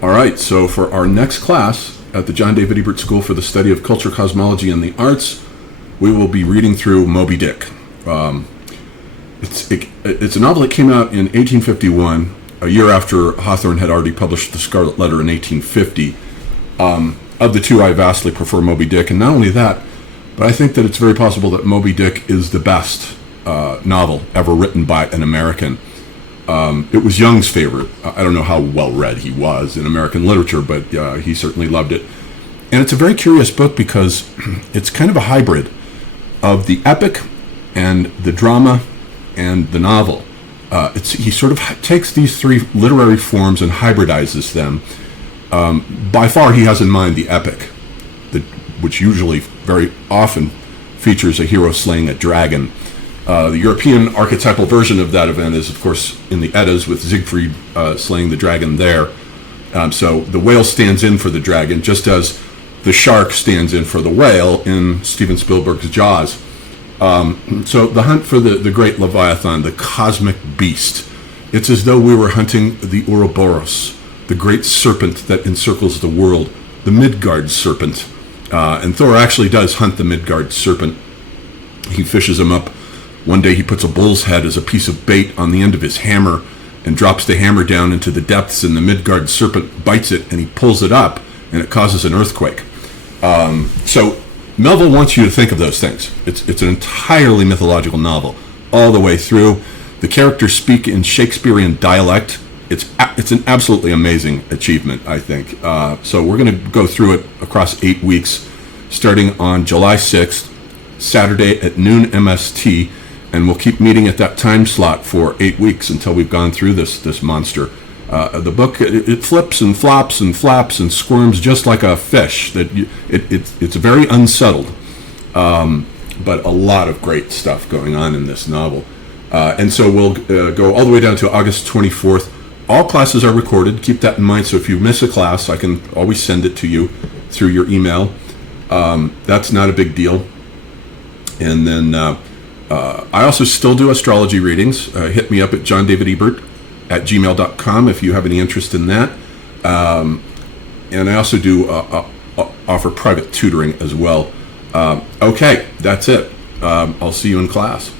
All right, so for our next class at the John David Ebert School for the Study of Culture, Cosmology, and the Arts, we will be reading through Moby Dick. It's a novel that came out in 1851, a year after Hawthorne had already published The Scarlet Letter in 1850. Of the two, I vastly prefer Moby Dick, and not only that, but I think that it's very possible that Moby Dick is the best novel ever written by an American. It was Young's favorite. I don't know how well read he was in American literature, but he certainly loved it. And it's a very curious book because it's kind of a hybrid of the epic and the drama and the novel. He sort of takes these three literary forms and hybridizes them. By far, he has in mind the epic, which usually very often features a hero slaying a dragon. The European archetypal version of that event is, of course, in the Eddas with Siegfried slaying the dragon there. So the whale stands in for the dragon, just as the shark stands in for the whale in Steven Spielberg's Jaws. So the hunt for the great Leviathan, the cosmic beast, it's as though we were hunting the Ouroboros, the great serpent that encircles the world, the Midgard serpent. And Thor actually does hunt the Midgard serpent. He fishes him up. One day he puts a bull's head as a piece of bait on the end of his hammer and drops the hammer down into the depths, and the Midgard serpent bites it and he pulls it up and it causes an earthquake. So Melville wants you to think of those things. It's an entirely mythological novel all the way through. The characters speak in Shakespearean dialect. It's an absolutely amazing achievement, I think. So we're going to go through it across 8 weeks, starting on July 6th, Saturday at noon MST, and we'll keep meeting at that time slot for 8 weeks until we've gone through this monster. The book, it flips and flops and flaps and squirms just like a fish. It's very unsettled, but a lot of great stuff going on in this novel. And so we'll go all the way down to August 24th. All classes are recorded. Keep that in mind. So if you miss a class, I can always send it to you through your email. That's not a big deal. And then I also still do astrology readings. Hit me up at johndavidebert@gmail.com if you have any interest in that. And I also do offer private tutoring as well. Okay, that's it. I'll see you in class.